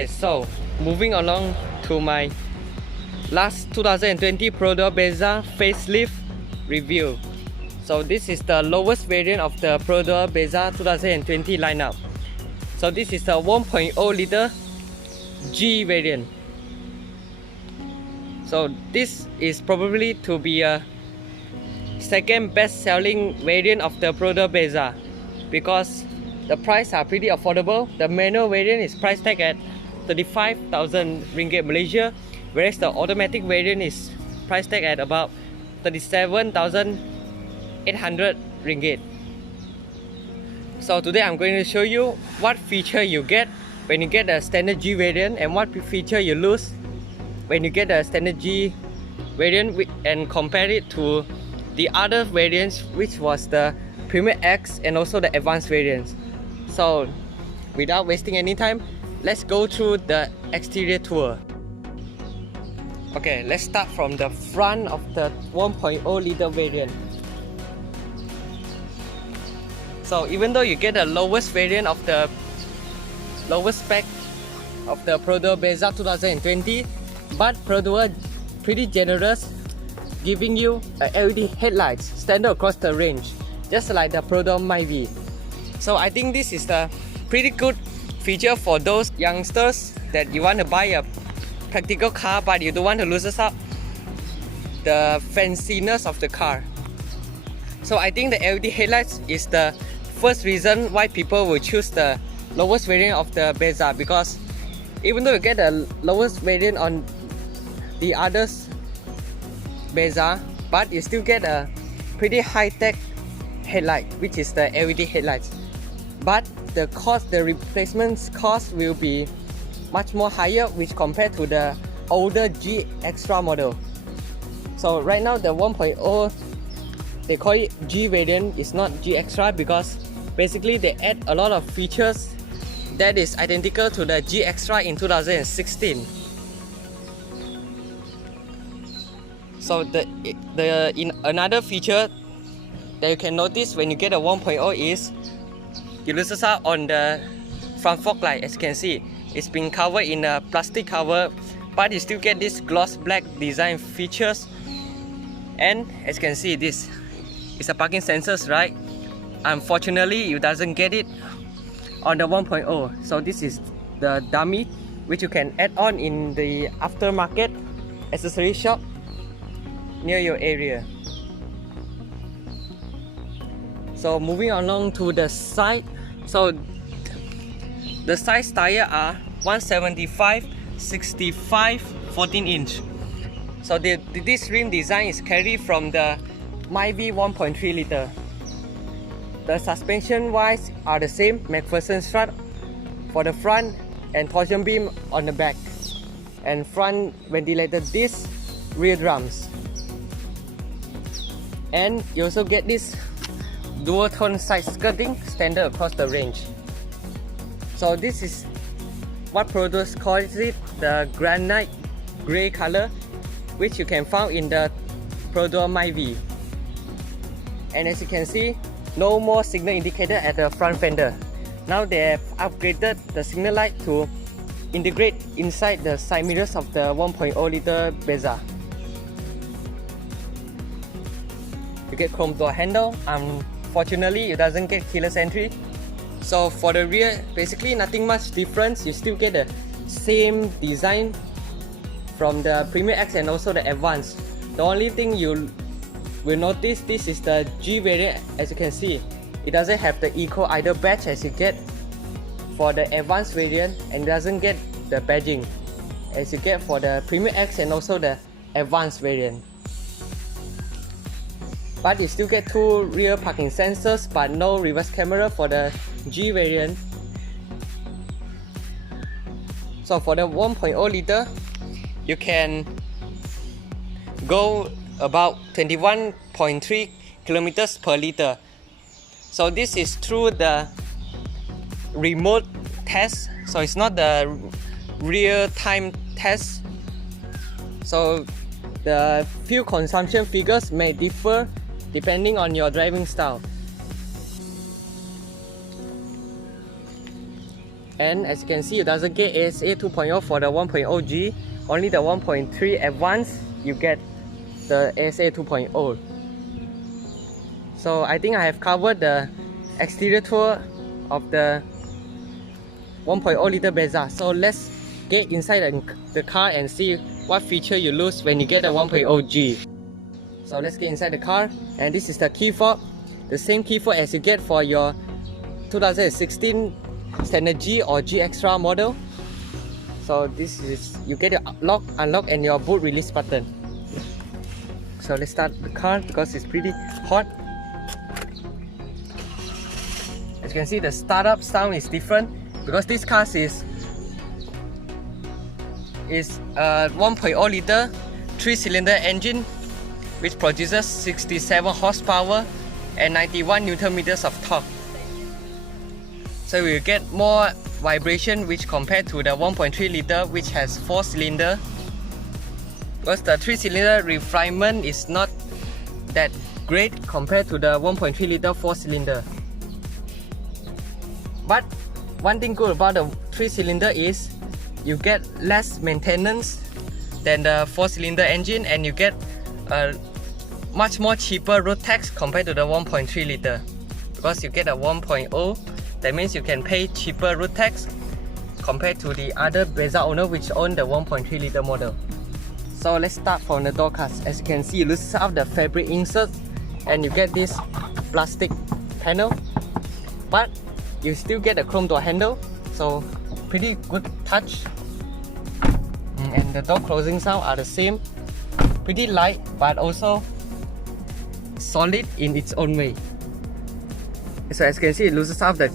Okay, so moving along to my last 2020 Perodua Bezza facelift review. So this is the lowest variant of the Perodua Bezza 2020 lineup. So this is the 1.0 liter G variant. So this is probably to be a second best selling variant of the Perodua Bezza because the price are pretty affordable. The manual variant is price tag at 35,000 ringgit Malaysia, whereas the automatic variant is price tag at about 37,800 ringgit. So today I'm going to show you what feature you get when you get the standard G variant and what feature you lose when you get the standard G variant and compare it to the other variants, which was the Premium X and also the advanced variants. So without wasting any time, let's go through the exterior tour. Okay, let's start from the front of the 1.0 liter variant. So even though you get the lowest variant of the lowest spec of the Perodua Bezza 2020, but Perodua pretty generous, giving you LED headlights standard across the range, just like the Perodua Myvi. So I think this is the pretty good feature for those youngsters that you want to buy a practical car but you don't want to lose up the fanciness of the car. So I think the LED headlights is the first reason why people will choose the lowest variant of the Bezza, because even though you get the lowest variant on the others Bezza, but you still get a pretty high-tech headlight, which is the LED headlights. But the cost, the replacement cost will be much more higher, which compared to the older G Extra model. So right now the 1.0, they call it G variant, is not G Extra because basically they add a lot of features that is identical to the G Extra in 2016. So in another feature that you can notice when you get a 1.0 is you lose out on the front fog light. As you can see, it's been covered in a plastic cover, but you still get this gloss black design features. And as you can see, this is a parking sensors, right? Unfortunately, you doesn't get it on the 1.0. So this is the dummy, which you can add on in the aftermarket accessory shop near your area. So moving along to the side, so the size tire are 175, 65, 14 inch. So this rim design is carried from the Myvi 1.3 liter. The suspension wise are the same, McPherson strut for the front and torsion beam on the back, and front ventilated disc, rear drums. And you also get this dual tone side skirting standard across the range. So this is what Perodua calls it, the granite grey color, which you can find in the Perodua Myvi. And as you can see, no more signal indicator at the front fender. Now they have upgraded the signal light to integrate inside the side mirrors of the 1.0 liter Bezza. You get chrome door handle. Unfortunately, it doesn't get keyless entry. So for the rear, basically nothing much difference. You still get the same design from the Premium X and also the Advanced. The only thing you will notice, this is the G variant. As you can see, it doesn't have the Eco Idle badge as you get for the Advanced variant, and doesn't get the badging as you get for the Premium X and also the Advanced variant. But you still get two rear parking sensors but no reverse camera for the G variant. So for the 1.0 liter, you can go about 21.3 kilometers per liter. So this is through the remote test, so it's not the real-time test. So the fuel consumption figures may differ depending on your driving style. And as you can see, it doesn't get ASA 2.0 for the 1.0G, only the 1.3 Advanced you get the ASA 2.0. So I think I have covered the exterior tour of the 1.0 liter Bezza. So let's get inside the car and see what feature you lose when you get a 1.0G. So let's get inside the car, and this is the key fob, the same key fob as you get for your 2016 standard G or G Extra model. So this is, you get your lock, unlock and your boot release button. So let's start the car because it's pretty hot. As you can see, the startup sound is different because this car is a 1.0 liter 3-cylinder engine which produces 67 horsepower and 91 Newton meters of torque. So we will get more vibration which compared to the 1.3 liter which has 4-cylinder, because the 3-cylinder refinement is not that great compared to the 1.3 liter 4-cylinder. But one thing good about the 3-cylinder is you get less maintenance than the 4-cylinder engine, and you get a much more cheaper road tax compared to the 1.3 liter. Because you get a 1.0, that means you can pay cheaper road tax compared to the other Bezza owner which own the 1.3 liter model. So let's start from the door cards. As you can see, you lose out the fabric insert and you get this plastic panel, but you still get a chrome door handle, so pretty good touch. And the door closing sound are the same, pretty light but also solid in its own way. So as you can see, it loses out the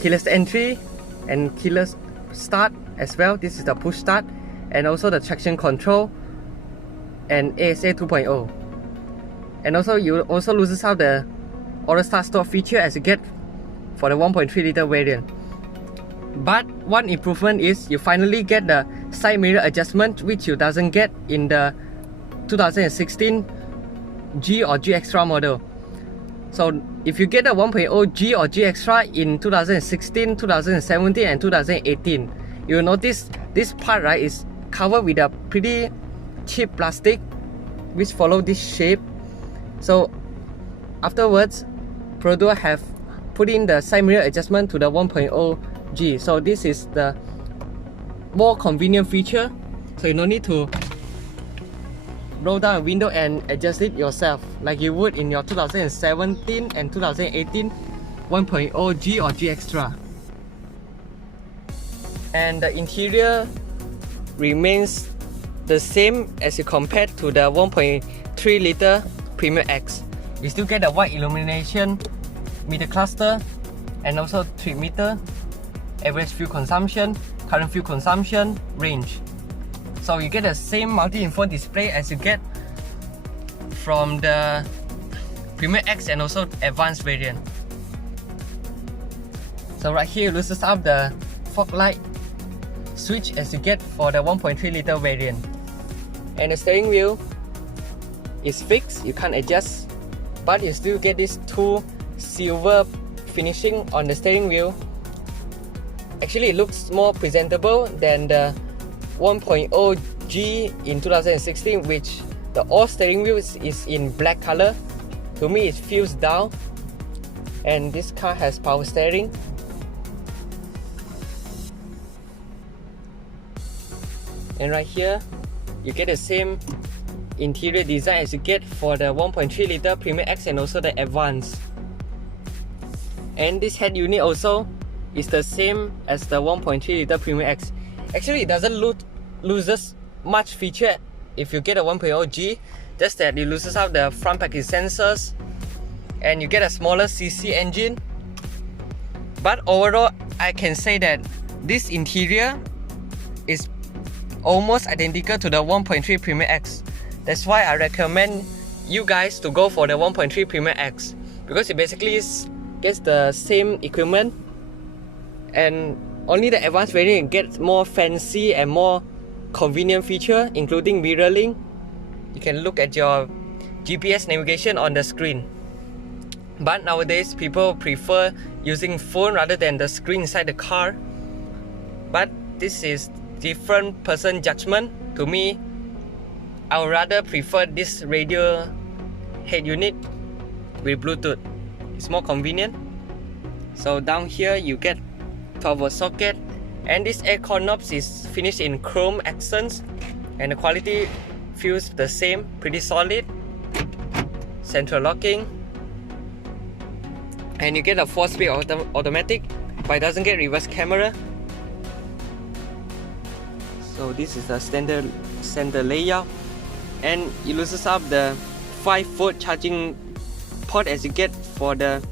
keyless entry and keyless start as well. This is the push start, and also the traction control and ASA 2.0. And also you also loses out the auto start stop feature as you get for the 1.3 liter variant. But one improvement is you finally get the side mirror adjustment which you doesn't get in the 2016 G or G Extra model. So if you get a 1.0 G or G Extra in 2016, 2017 and 2018, you will notice this part, right, is covered with a pretty cheap plastic which follow this shape. So afterwards, Perodua have put in the side mirror adjustment to the 1.0 G. So this is the more convenient feature, so you don't need to roll down a window and adjust it yourself like you would in your 2017 and 2018 1.0 G or G Extra. And the interior remains the same as you compared to the 1.3 liter Premium X. You still get the white illumination, meter cluster, and also trip meter, average fuel consumption, current fuel consumption, range. So you get the same multi-info display as you get from the Premium X and also Advanced variant. So right here, you loses out the fog light switch as you get for the 1.3 liter variant. And the steering wheel is fixed, you can't adjust, but you still get this two silver finishing on the steering wheel. Actually, it looks more presentable than the 1.0 G in 2016, which the all steering wheel is in black color. To me, it feels dull. And this car has power steering. And right here, you get the same interior design as you get for the 1.3 liter Premium X and also the Advanced. And this head unit also is the same as the 1.3 liter Premium X. Actually, it doesn't loses much feature if you get a 1.0 G, just that it loses out the front package sensors and you get a smaller CC engine. But overall, I can say that this interior is almost identical to the 1.3 Premium X. That's why I recommend you guys to go for the 1.3 Premium X, because it basically gets the same equipment, and only the Advanced variant gets more fancy and more convenient feature, including mirroring. You can look at your GPS navigation on the screen. But nowadays, people prefer using phone rather than the screen inside the car. but this is different person judgment. To me, I would rather prefer this radio head unit with Bluetooth. It's more convenient. So down here you get 12-volt socket, and this aircon knobs is finished in chrome accents, and the quality feels the same, pretty solid. Central locking, and you get a 4-speed automatic, but it doesn't get reverse camera. So this is the standard layout, and it loses up the 5-volt charging port as you get for the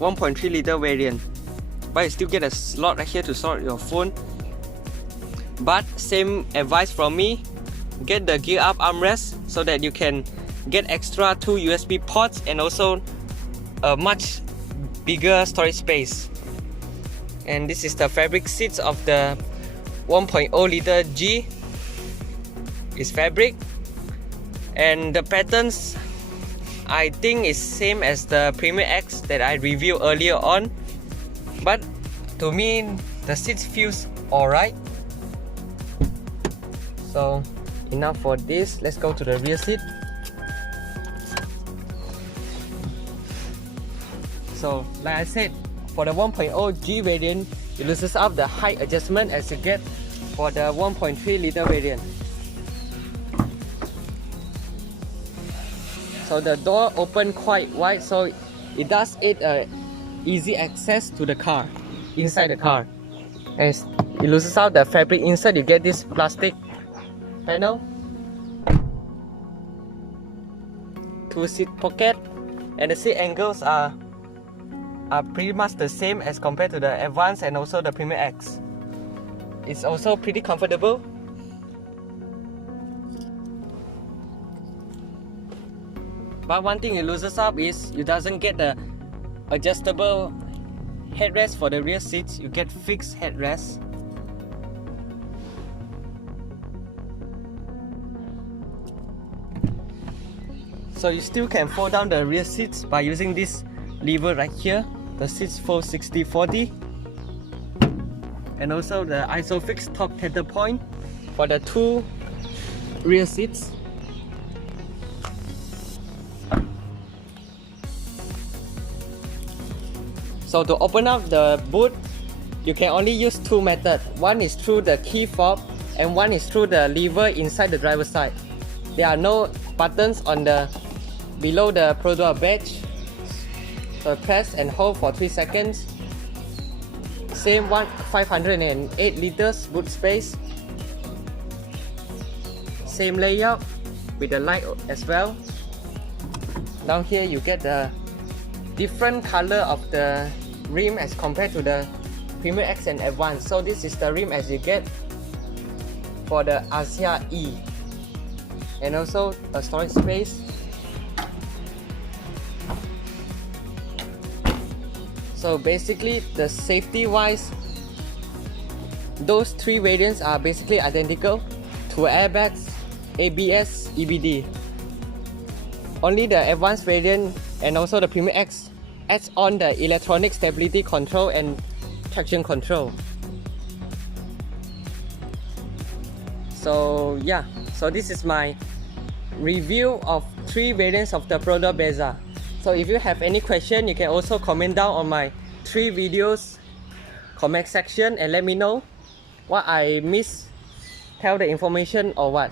1.3 liter variant, but you still get a slot right here to slot your phone. But same advice from me, get the gear up armrest so that you can get extra 2 USB ports and also a much bigger storage space. And this is the fabric seats of the 1.0 liter G. It's fabric, and the patterns I think is same as the Premier X that I reviewed earlier on, but to me the seats feels alright. So enough for this, let's go to the rear seat. So like I said, for the 1.0 G variant, it loses up the height adjustment as you get for the 1.3 liter variant. So the door open quite wide, so it does aid easy access to the car, inside the car. As it loses out the fabric inside, you get this plastic panel, 2 seat pocket, and the seat angles are pretty much the same as compared to the Advance and also the Premier X. It's also pretty comfortable. But one thing it loses up is you doesn't get the adjustable headrest for the rear seats. You get fixed headrest. So you still can fold down the rear seats by using this lever right here. The seats fold 60-40, and also the ISOFIX top tether point for the 2 rear seats. So to open up the boot, you can only use 2 methods. One is through the key fob, and one is through the lever inside the driver's side. There are no buttons on the below the Perodua badge. So press and hold for 3 seconds. Same one, 508 liters boot space. Same layout with the light as well. Down here you get the different color of the rim as compared to the Premier X and Advance. So this is the rim as you get for the Asia E, and also a storage space. So basically, the safety wise, those 3 variants are basically identical. 2 airbags, ABS, EBD. Only the Advanced variant and also the Premier X adds on the electronic stability control and traction control. So yeah, so this is my review of 3 variants of the Perodua Bezza. So if you have any question, you can also comment down on my 3 videos comment section and let me know what I missed, tell the information or what.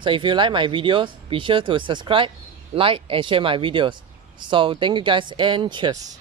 So if you like my videos, be sure to subscribe, like and share my videos. So thank you guys and cheers.